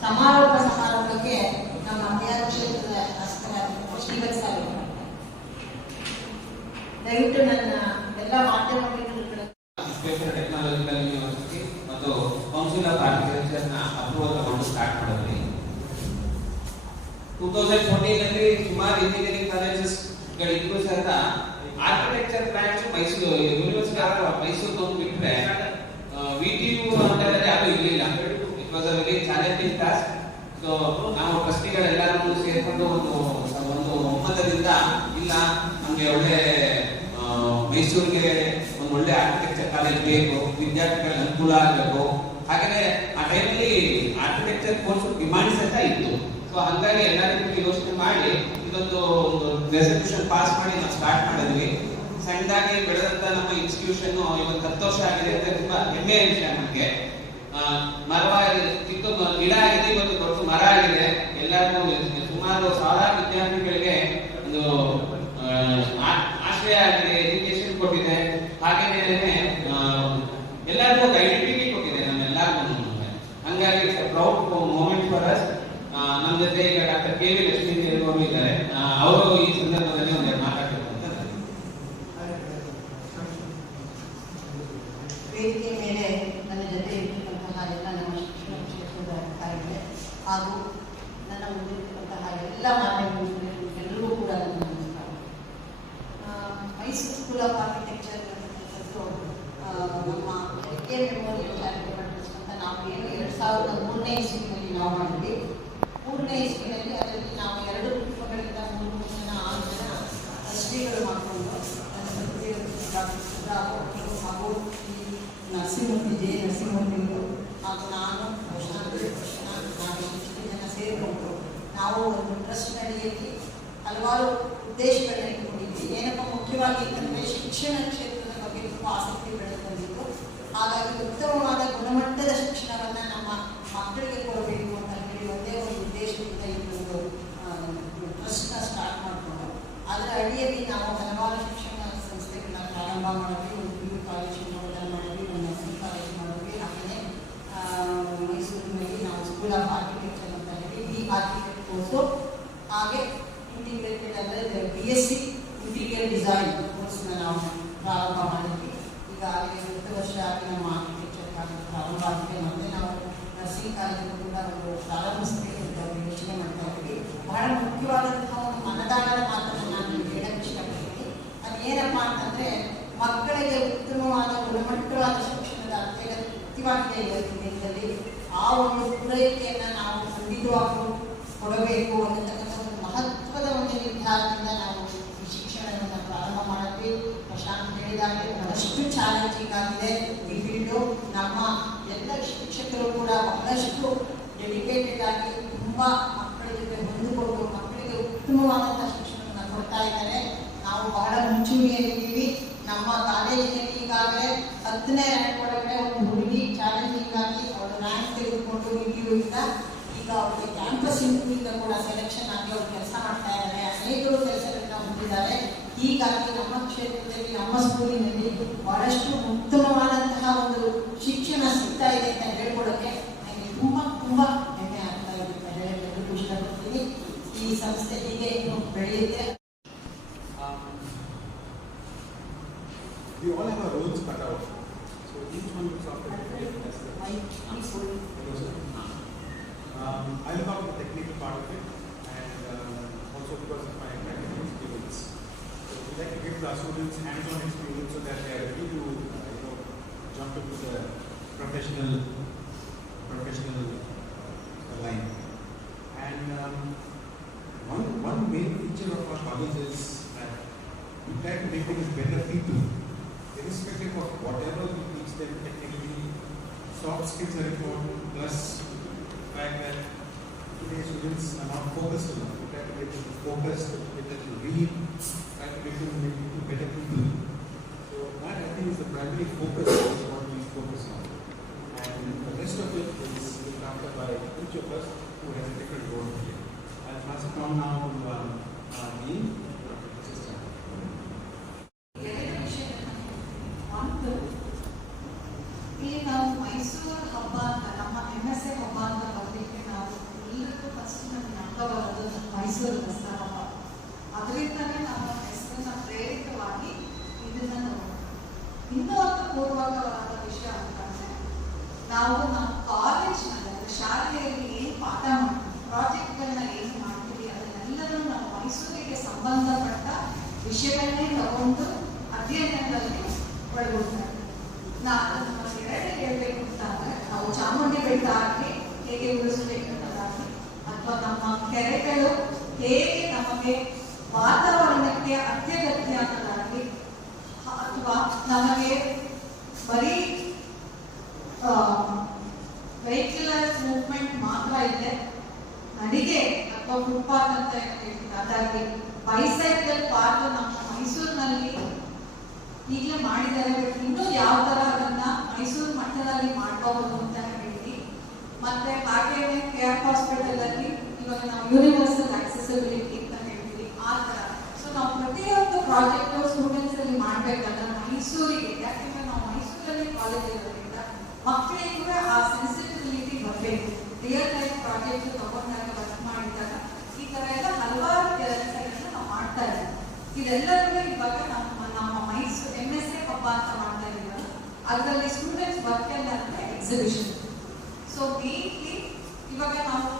ಸಮಾರೋಪ ಸಮಾರಂಭಕ್ಕೆ ನಮ್ಮ ಅಧ್ಯಾಯ ದಯವಿಟ್ಟು ನನ್ನ ಎಲ್ಲ ಮಾಧ್ಯಮ ಸ್ಟಾರ್ಟ್ ಮಾಡಿದ್ವಿ ಟೂ ತೌಸಂಡ್ ಸುಮಾರು ಇಂಜಿನಿಯರಿಂಗ್ ಕಾಲೇಜಸ್ಗಳಿಗೂ ಸಹ ಆರ್ಕಿಟೆಕ್ಚರ್ ಬ್ರಾಂಚ್ ಮೈಸೂರು ಯೂನಿವರ್ಸಿಟಿ ಅಂತಂದ್ರೆ ಅದು ಇರಲಿಲ್ಲ. It was a very challenging task so ನಾವು ಟ್ರಸ್ಟಿಗಳೆಲ್ಲರೂ ಸೇರ್ಕೊಂಡು ಒಂದು ಒಂದು ಒಮ್ಮತದಿಂದ ಇಲ್ಲ, ನಮಗೆ ಒಳ್ಳೆ ಮೈಸೂರಿಗೆ ಒಂದು ಒಳ್ಳೆ ಆರ್ಕಿಟೆಕ್ಚರ್ ಕಾಲೇಜ್ ಬೇಕು, ವಿದ್ಯಾರ್ಥಿಗಳ ಅನುಕೂಲ ಆಗಬೇಕು. ಹಾಗೆ ಆ ಟೈಮಲ್ಲಿ ಆರ್ಕಿಟೆಕ್ಚರ್ ಕೋರ್ಸ್ ಡಿಮಾಂಡ್ ಸಹಿತ ಇತ್ತು. ಸೊ ಹಂಗಾಗಿ ಎಲ್ಲರಿಗೂ ಯೋಚನೆ ಮಾಡಿ, ಇದೊಂದು ಒಂದು ರೆಸಲ್ಯೂಷನ್ ಪಾಸ್ ಮಾಡಿ ನಾವು ಸ್ಟಾರ್ಟ್ ಮಾಡಿದ್ವಿ. ಸಣ್ಣದಾಗಿ ಬೆಳೆದಂತ ನಮ್ಮ ಇನ್ಸ್ಟಿಟ್ಯೂಷನ್ ಇವತ್ತು ಹತ್ತು ವರ್ಷ ಆಗಿದೆ ಅಂತ ತುಂಬಾ ಹೆಮ್ಮೆಯ ವಿಷಯ ನಮಗೆ. ಮರವಾಗಿದೆ ಚಿಕ್ಕ ಗಿಡ ಆಗಿದೆ, ಇವತ್ತು ದೊಡ್ಡ ಮರ ಆಗಿದೆ. ಎಲ್ಲರಿಗೂ ಸುಮಾರು ಸಾವಿರಾರು ವಿದ್ಯಾರ್ಥಿಗಳಿಗೆ ಒಂದು ಆಶ್ರಯ ಆಗಿದೆ ಎಜುಕೇಶನ್ ಕೊಟ್ಟಿದೆ ಹಾಗೇನೆ ಆ, ಎಲ್ಲರಿಗೂ ಒಂದು ಐಡೆಂಟಿಟಿ ಕೊಟ್ಟಿದೆ ನಮ್ಮೆಲ್ಲರಿಗೂ ಹಂಗಾಗಿ ಪ್ರೌಡ್ ಮೂಮೆಂಟ್ ಫಾರ್ ಅಸ್ ನಮ್ಮ ಜೊತೆ ಈಗ doctor K V Lakshmi Devi ಅವರು ಇದ್ದಾರೆ ಆ, ಅವರು ಈ ಸಂದರ್ಭದಲ್ಲಿ ಒಂದೆರಡು ಮಾತಾಡಬೇಕು ಅಂತ ನಾನು ವೇದಿಕೆ ಮೇಲೆ ನನ್ನ ಜೊತೆ ಇರ್ತಕ್ಕಂತಹ ಎಲ್ಲ ನಮ್ಮ ಶಿಕ್ಷಣ ಕ್ಷೇತ್ರದ ಅಧಿಕಾರಿಗಳೇ ಹಾಗೂ ನನ್ನ ಮುಂದಿರ್ತಕ್ಕಂತಹ ಎಲ್ಲ ಮಾಧ್ಯಮ ಎಲ್ಲರಿಗೂ ಕೂಡ ನನ್ನ ನಮಸ್ಕಾರ ಆ, ಮೈಸೂರು ಸ್ಕೂಲ್ ಆಫ್ ಆರ್ಕಿಟೆಕ್ಚರ್ ಅಂತಕ್ಕಂಥದ್ದು ಆ, ನಮ್ಮ ಕೆ ಮೆಮೋರಿಯಲ್ ಚಾರಿಟೇಬಲ್ ಟ್ರಸ್ಟ್ ಅಂತ ನಾವು ಏನು ಎರಡು ಸಾವಿರದ ಮೂರನೇ ಇಸ್ವಿನಲ್ಲಿ ನಾವು ಮಾಡಿದ್ವಿ. ಮೂರನೇ ಇಸ್ವಿನಲ್ಲಿ ಅದರಲ್ಲಿ ನಾವು ಎರಡು ಕುಟುಂಬಗಳಿಂದ ಮೂರು ಜನ ಆರು ಜನ ಟ್ರಸ್ಟಿಗಳು ಮಾಡಿಕೊಂಡು ಹಾಗೂ ಈ ನರಸಿಂಹಮೂರ್ತಿ, ಜೆ. ನರಸಿಂಹಮೂರ್ತಿ ಹಾಗೂ ನಾನು ನಾವು ಇಷ್ಟು ಜನ ಸೇರಿಕೊಂಡು ನಾವು ಒಂದು ಟ್ರಸ್ಟ್ ಅಡಿಯಲ್ಲಿ ಹಲವಾರು ಉದ್ದೇಶಗಳನ್ನು ಇಟ್ಕೊಂಡಿದ್ವಿ. ಏನಪ್ಪ ಮುಖ್ಯವಾಗಿ ಅಂತಂದ್ರೆ ಶಿಕ್ಷಣ ಕ್ಷೇತ್ರದ ಬಗ್ಗೆ ತುಂಬ ಆಸಕ್ತಿ ಬೆಳೆದು ಬಂದಿತ್ತು ಹಾಗಾಗಿ ಉತ್ತಮವಾದ ಗುಣಮಟ್ಟದ ನಮ್ಮ ಮಕ್ಕಳಿಗೆ ಕೊಡಬೇಕು ಅಂತ ಹೇಳಿ ಒಂದೇ ಒಂದು ಉದ್ದೇಶದಿಂದ ಈ ಒಂದು ಟ್ರಸ್ಟ್ನ ಸ್ಟಾರ್ಟ್ ಮಾಡಿಕೊಂಡು ಅದರ ಅಡಿಯಲ್ಲಿ ನಾವು ಹಲವಾರು ಶಿಕ್ಷಣ ಸಂಸ್ಥೆಗಳನ್ನ ಪ್ರಾರಂಭ ಮಾಡಿದ್ವಿ ಒಂದು ಪಿ ಯು ಕಾಲೇಜ್ ಮಾಡಿದ್ವಿ ಒಂದು ಕಾಲೇಜ್ ಮಾಡಿದ್ವಿ. ಹಾಗೆಯೇ ಮೈಸೂರಿನಲ್ಲಿ ನಾವು ಸ್ಕೂಲ್ ಆಫ್ ಆರ್ಕಿಟೆಕ್ಚರ್ ಅಂತ ಹೇಳಿ ಬಿ ಆರ್ಕಿಟೆಕ್ಟ್ ಕೋರ್ಸು ಹಾಗೆ ಇಂಟಿಗ್ರೇಟೆಡ್ ಅಂದರೆ B S C interior design ಕೋರ್ಸ್ನ ನಾವು ಪ್ರಾರಂಭ ಮಾಡಿದ್ವಿ ಈಗಾಗಲೇ ಹತ್ತು ವರ್ಷ ಆಗಿ ನಮ್ಮ ಆರ್ಕಿಟೆಕ್ಚರ್ ಕಾಲೇಜ್ ಪ್ರಾರಂಭ ಆಗಿದೆ ಮತ್ತೆ ನಾವು ನರ್ಸಿಂಗ್ ಕಾಲೇಜನ್ನು ಕೂಡ ಒಂದು ಪ್ರಾರಂಭಿಸಬೇಕು ಅಂತ ಒಂದು ಯೋಚನೆ ಮಾಡ್ತಾ ಇದ್ದೀವಿ ಬಹಳ ಮುಖ್ಯವಾದಂತಹ ಒಂದು ಮಾತನ್ನು ನಾನು ಹೇಳಕ್ಕೆ ಇಷ್ಟಪಡ್ತೀನಿ. ಅದು ಏನಪ್ಪ ಅಂತಂದ್ರೆ, ಮಕ್ಕಳಿಗೆ ಉತ್ತಮವಾದ ಗುಣಮಟ್ಟವಾದ ಶಿಕ್ಷಣದ ಅತ್ಯಗತ್ಯವಾಗಿದೆ ಇವತ್ತಿನ ದಿನದಲ್ಲಿ. ಆ ಒಂದು ಪೂರೈಕೆಯನ್ನು ನಾವು ಖಂಡಿತವಾಗ್ಲೂ ಕೊಡಬೇಕು ಅನ್ನತಕ್ಕಂಥ ಒಂದು ಮಹತ್ವದ ಒಂದು ನಿರ್ಧಾರದಿಂದ ನಾವು ಈ ಶಿಕ್ಷಣವನ್ನು ಪ್ರಾರಂಭ ಮಾಡಿದ್ವಿ ಪ್ರಶಾಂತ್ ಹೇಳಿದಾಗೆ ಬಹಳಷ್ಟು ಚಾಲೆಂಜಿಂಗ್ ಆಗಿದೆ ಈ ನಮ್ಮ ಎಲ್ಲ ಶಿಕ್ಷಕರು ಕೂಡ ಬಹಳಷ್ಟು ಡೆಡಿಕೇಟೆಡ್ ಆಗಿ ತುಂಬಾ ಮಕ್ಕಳ ಜೊತೆ ಹೊಂದಿಕೊಂಡು ಮಕ್ಕಳಿಗೆ ಉತ್ತಮವಾದಂತಹ ಶಿಕ್ಷಣವನ್ನು ಕೊಡ್ತಾ ಇದ್ದಾರೆ ನಾವು ಬಹಳ ಮುಂಚೂಣಿಯಲ್ಲಿದ್ದೀವಿ ನಮ್ಮ ಕಾಲೇಜಿನಲ್ಲಿ ಈಗಾಗಲೇ ಹತ್ತನೇ ರ್ಯಾಂಕ್ ಒಳಗಡೆ ಒಂದು ಹುಡುಗಿ ಚಾಲೆಂಜಿಂಗ್ ಆಗಿ ಅವಳು ರ್ಯಾಂಕ್ ತೆಗೆದುಕೊಂಡು ಇಂದ ಈಗ ಅವರಿಗೆ ಕ್ಯಾಂಪಸ್ ಇಂಟರ್ವ್ಯೂಯಿಂದ ಕೂಡ ಸೆಲೆಕ್ಷನ್ ಆಗಿ ಅವರು ಕೆಲಸ ಮಾಡ್ತಾ ಇದ್ದಾರೆ ಅನೇಕರು ಕೆಲಸಗಳನ್ನ ಹೊಂದಿದ್ದಾರೆ ಹೀಗಾಗಿ ನಮ್ಮ ಕ್ಷೇತ್ರದಲ್ಲಿ, ನಮ್ಮ ಸ್ಕೂಲಿನಲ್ಲಿ ಬಹಳಷ್ಟು ಉತ್ತಮವಾದಂತಹ ಒಂದು ಶಿಕ್ಷಣ ಸಿಗ್ತಾ ಇದೆ ಅಂತ ಹೇಳ್ಕೊಡೋಕೆ ನನಗೆ ತುಂಬಾ ತುಂಬಾ ಹೆಮ್ಮೆ ಆಗ್ತಾ ಇದೆ ಅಂತ ಹೇಳಿ ಇಷ್ಟಪಡ್ತೀನಿ. ಈ ಸಂಸ್ಥೆ ಹೀಗೆ ಬೆಳೆಯುತ್ತೆ. Main of our college is that we try to make them better people, irrespective of whatever we teach them technically. Soft skills are important, plus the fact that today's students are not focused enough. We try to get them focused, get them to read, try to make them better people. So that I think is the primary focus is what we focus on. And the rest of it is looked after by each of us who has a different role here. I'll pass it on now um, ನಾವು ನಮ್ಮ ಕಾಲೇಜ್ನಲ್ಲಿ ನಲ್ಲಿ ಶಾಲೆಯಲ್ಲಿ ಏನು ಪಾಠ ಮಾಡ್ತೀವಿ ಪ್ರಾಜೆಕ್ಟ್ಗಳನ್ನ ಏನು ಮಾಡ್ತೀವಿ ಅದನ್ನೆಲ್ಲರೂ ನಾವು ಮೈಸೂರಿಗೆ ಸಂಬಂಧಪಟ್ಟ ವಿಷಯಗಳನ್ನೇ ತಗೊಂಡು ಅಧ್ಯಯನದಲ್ಲಿ ಒಳಗೊಳ್ತಾರೆ ನಾನು ಎರಡು ಹೇಳ್ಬೇಕು ಅಂತಂದ್ರೆ ನಾವು ಚಾಮುಂಡಿ ಬೆಟ್ಟ ಆಗಲಿ ಹೇಗೆ ಉಳಿಸಬೇಕು ಅಥವಾ ನಮ್ಮ ಕೆರೆಗಳು ಹೇಗೆ ನಮಗೆ ವಾತಾವರಣಕ್ಕೆ ಅತ್ಯಗತ್ಯ ಅನ್ನೋದಾಗಲಿ ಅಥವಾ ನಮಗೆ ಬರೀ ವೆಹಿಕ್ಯುಲರ್ ಮೂವ್ಮೆಂಟ್ ಮಾತ್ರ ಅಥವಾ ಫುಟ್ಪಾತ್ ಅಂತ ಹೇಳ್ತೀವಿ ಬೈಸೈಕಲ್ ಪಾರ್ಕ್ ನಮ್ಮ ಮೈಸೂರಿನಲ್ಲಿ ಈಗಲೇ ಮಾಡಿದ್ದಾರೆ. ಬಟ್ ಇನ್ನೂ ಯಾವ ತರ ಅದನ್ನ ಮೈಸೂರು ಮಟ್ಟದಲ್ಲಿ ಮಾಡ್ಕೋಬಹುದು ಅಂತ ಹೇಳಿ ಮತ್ತೆ ಹಾಗೇನೆ ಕೇರ್ ಹಾಸ್ಪಿಟಲ್ ಅಲ್ಲಿ ಇವಾಗ ನಾವು ಯೂನಿವರ್ಸಲ್ ಆಕ್ಸೆಸಿಬಿಲಿಟಿ ಅಂತ ಹೇಳ್ತೀವಿ. ಆ ತರ. ಸೊ ನಾವು ಪ್ರತಿಯೊಂದು ಪ್ರಾಜೆಕ್ಟ್ ಸ್ಟೂಡೆಂಟ್ಸ್ ಅಲ್ಲಿ ಮಾಡ್ಬೇಕಂದ್ರೆ ಮೈಸೂರಿಗೆ. ಯಾಕಂದ್ರೆ ನಾವು ಮೈಸೂರಲ್ಲಿ ಕಾಲೇಜ್ ಇರೋದ್ರಿಂದ ಮಕ್ಕಳಿಗೂ ಆ ಸೆನ್ಸಿಟಿವಿಟಿ ಬರಬೇಕು ರಿಯಲ್ ಲೈಫ್ ಪ್ರಾಜೆಕ್ಟ್ ತಗೊಂಡಾಗ ವರ್ಕ್ ಮಾಡಿದಾಗ ಈ ತರ ಎಲ್ಲ ಹಲವಾರು ಕೆಲಸಗಳನ್ನ ನಾವು ಮಾಡ್ತಾ ಇದ್ದೀವಿ ಇದೆಲ್ಲರಿಗೂ ಇವಾಗ ನಮ್ಮ ನಮ್ಮ ಮೈಸೂರು ಎಂ ಎಸ್ ಎ ಹಬ್ಬ ಅಂತ ಮಾಡ್ತಾ ಇದ್ದೀವಿ ಅದರಲ್ಲಿ ಸ್ಟೂಡೆಂಟ್ಸ್ ವರ್ಕ್ ಎಲ್ಲ ಅಂದ್ರೆ ಎಕ್ಸಿಬಿಷನ್ ಸೊ ಮೇನ್ಲಿ ಇವಾಗ ನಾವು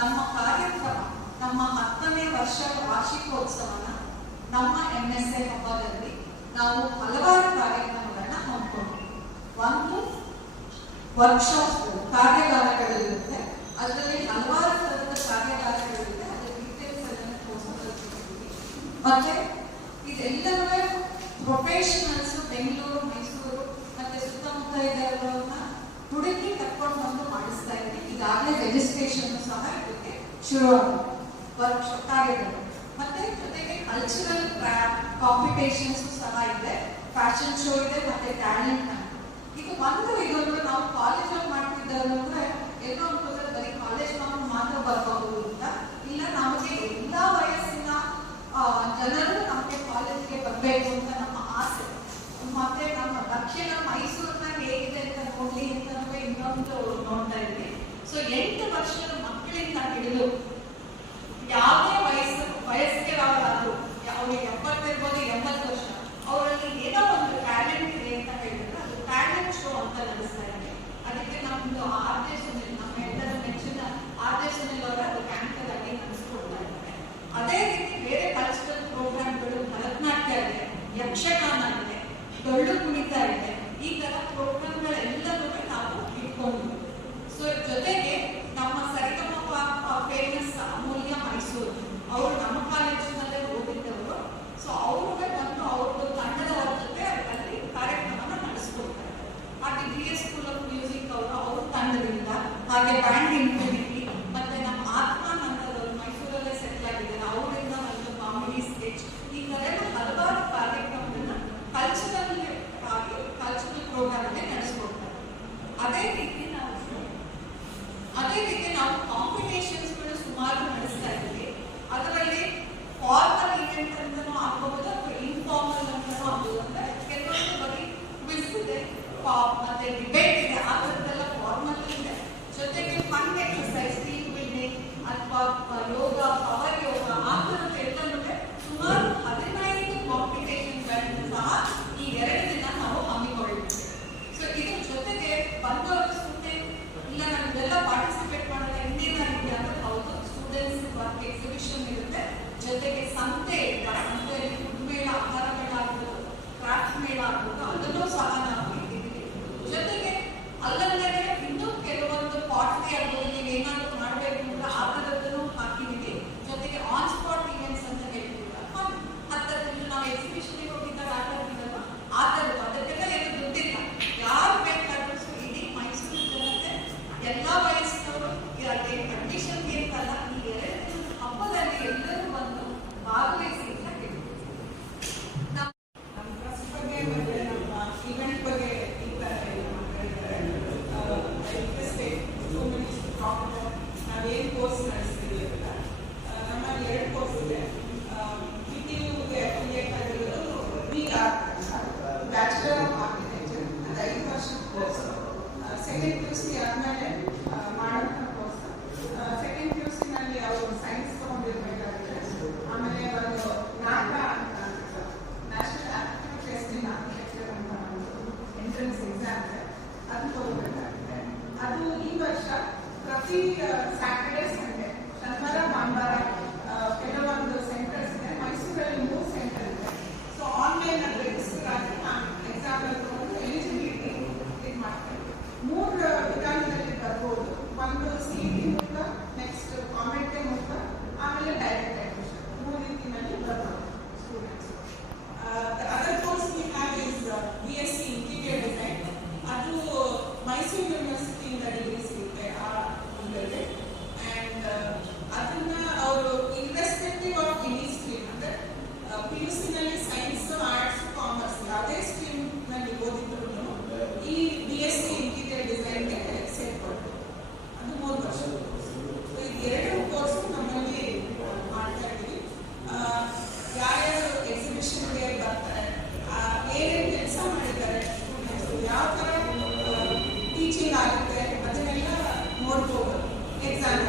ನಮ್ಮ ಕಾರ್ಯಕ್ರಮ, ನಮ್ಮ ಹತ್ತನೇ ವರ್ಷ ವಾರ್ಷಿಕೋತ್ಸವನ ನಮ್ಮ ಎಂ ಎಸ್ ಎ ಹಬ್ಬದಲ್ಲಿ ನಾವು ಹಲವಾರು ಕಾರ್ಯಕ್ರಮಗಳನ್ನ ಹಮ್ಮಿಕೊಂಡಿದ್ದೀವಿ ಒಂದು ವರ್ಕ್ಶಾಪ್ ಕಾರ್ಯಾಗಾರಗಳಿರುತ್ತೆ. ಅದರಲ್ಲಿ ಹಲವಾರು ಥರದ ಕಾರ್ಯಾಗಾರಗಳಿರುತ್ತೆ. ಅದರ ಡೀಟೇಲ್ಸ್ ಎಲ್ಲ ತೋರಿಸ್ಕೊಳ್ತಿದ್ದೀವಿ ಮತ್ತೆ ಇದೆಲ್ಲವೇ ಪ್ರೊಫೆಷನಲ್ಸ್ ಬೆಂಗಳೂರು, ಮೈಸೂರು ಮತ್ತೆ ಸುತ್ತಮುತ್ತ ಇರೋರನ್ನ ಹುಡುಕಿ ಕರ್ಕೊಂಡು ಬಂದು ಮಾಡಿಸ್ತಾ ಇದ್ದೀವಿ. ಈಗಾಗಲೇ ರಿಜಿಸ್ಟ್ರೇಷನ್ ಸಹ ಇದಕ್ಕೆ ಶುರು ವರ್ಕ್ ಕಾರ್ಯಗಳು. ಮತ್ತೆ ಜೊತೆಗೆ ಕಲ್ಚರಲ್ ಕಾಂಪಿಟೇಷನ್ಸ್ ಸಹ ಇದೆ. ಫ್ಯಾಷನ್ ಶೋ ಇದೆ, ಮತ್ತೆ ಟ್ಯಾಲೆಂಟ್ ಇದು ಒಂದು ಇದೊಂದು ನಾವು ಕಾಲೇಜಲ್ಲಿ ಮಾಡ್ತಿದ್ದವರು ಅಂದ್ರೆ ಎಲ್ಲೋ ಅನ್ಕೋತಾರೆ ಬರೀ ಕಾಲೇಜ್ ಮಕ್ಕಳು ಮಾತ್ರ ಬರ್ಬಹುದು ಅಂತ ಇಲ್ಲ ನಮಗೆ ಎಲ್ಲಾ ವಯಸ್ಸಿನ ಆ, ಜನರು ನಮಗೆ ಕಾಲೇಜ್ಗೆ ಬರಬೇಕು ಅಂತ ನಮ್ಮ ಆಸೆ ಮತ್ತೆ ನಮ್ಮ ದಕ್ಷಿಣ ಮೈಸೂರಿನ ಹೇಗಿದೆ ಅಂತ ನೋಡ್ಲಿ ಅಂತ ಇನ್ನೊಂದು ನೋಡ್ತಾ ಇದ್ವಿ ಸೊ ಎಂಟು ವರ್ಷದ ಮಕ್ಕಳಿಂದ ಹಿಡಿದು ಯಾವುದೇ ವಯಸ್ಸು ವಯಸ್ಕರಾದ್ರು ಅವ್ರಿಗೆ ಎಪ್ಪತ್ತಿರ್ಬೋದು ಎಂಬತ್ತು ವರ್ಷ ಅವರಲ್ಲಿ ಏನೋ ಒಂದು ಟ್ಯಾಲೆಂಟ್ ಇದೆ ಅಂತ ಹೇಳಿದ್ರೆ ಅದು ಟ್ಯಾಲೆಂಟ್ ಶೋ ಅಂತ ನಡೆಸ್ತಾ ಇದೆ ಅದಕ್ಕೆ ನಮ್ದು ಆರ್ಜೆ ಸುನಿಲ್ ನಮ್ಮ ಎಲ್ಲರ ನೆಚ್ಚಿನ ಆರ್ಜೆ ಸುನಿಲ್ ಅವರು ಅದು ಕ್ಯಾಂಪರ್ ಆಗಿ ನಡೆಸ್ಕೊಡ್ತಾ ಇದ್ದಾರೆ ಅದೇ ರೀತಿ ಬೇರೆ ಕಲ್ಚರಲ್ ಪ್ರೋಗ್ರಾಮ್ಗಳು ಭರತನಾಟ್ಯ ಇದೆ ಯಕ್ಷಗಾನ ಇದೆ ಡೊಳ್ಳು ಕುಣಿತ ಇದೆ ಈ ತರ ಪ್ರೋಗ್ರಾಮ್ಗಳೆಲ್ಲವೂ ನಾವು ಇಟ್ಕೊಂಡಿದ್ದೀವಿ ಸೊ ಜೊತೆಗೆ ನಮ್ಮ ಸರಿಗಮಪ ಫೇಮಸ್ ಅಮೂಲ್ಯ ಮೈಸೂರು ಅವರು ನಮ್ಮ ಕಾಲೇಜಿನಲ್ಲೇ ಓದಿದ್ದವರು ಸೊ ಅವರು ಬಂದು ಅವ್ರದ್ದು ತಂಡದವರ ಜೊತೆ ಅಲ್ಲಿ ಕಾರ್ಯಕ್ರಮನ ನಡೆಸ್ಕೊಡ್ತಾರೆ ಹಾಗೆ B S school of music ಅವರು ಅವ್ರ ತಂಡದಿಂದ ಹಾಗೆ ಬ್ಯಾಂಡ್ ಇನ್ಫಿನಿಟಿ ಮತ್ತೆ ನಮ್ಮ ಆತ್ಮ ನಂತರದವರು ಮೈಸೂರಲ್ಲೇ ಸೆಟ್ಲ್ ಆಗಿದ್ದಾರೆ ಅವರಿಂದ ಒಂದು ಕಾಮಿಡಿ ಸ್ಕೆಚ್ ಈ ತರ ಎಲ್ಲ ಹಲವಾರು ಕಾರ್ಯಕ್ರಮಗಳನ್ನ ಕಲ್ಚರಲ್ ಆಗಿ ಕಲ್ಚರಲ್ ಪ್ರೋಗ್ರಾಮ್ ನಡೆಸ್ಕೊಡ್ತಾರೆ ಅದೇ ರೀತಿ ನಾವು ಅದೇ ರೀತಿ ನಾವು ಕಾಂಪಿಟೇಷನ್ಸ್ಗಳು ಸುಮಾರು ನಡೆಸ್ತಾ ಇದ್ದೀವಿ ಅದರಲ್ಲಿ ಫಾರ್ಮಲ್ ಇವೆಂಟ್ ಅಂತಲೂ ಆಗ್ಬಹುದು ಅಥವಾ ಇನ್ಫಾರ್ಮಲ್ ಅಂತಲೂ ಆಗ್ಬೋದು ಅಂದ್ರೆ ಕೆಲವೊಂದು ಬರೀ ಕ್ವಿಸ್ ಇದೆ ಪಾ- ಮತ್ತೆ ಡಿಬೇಟ್ see Exactly.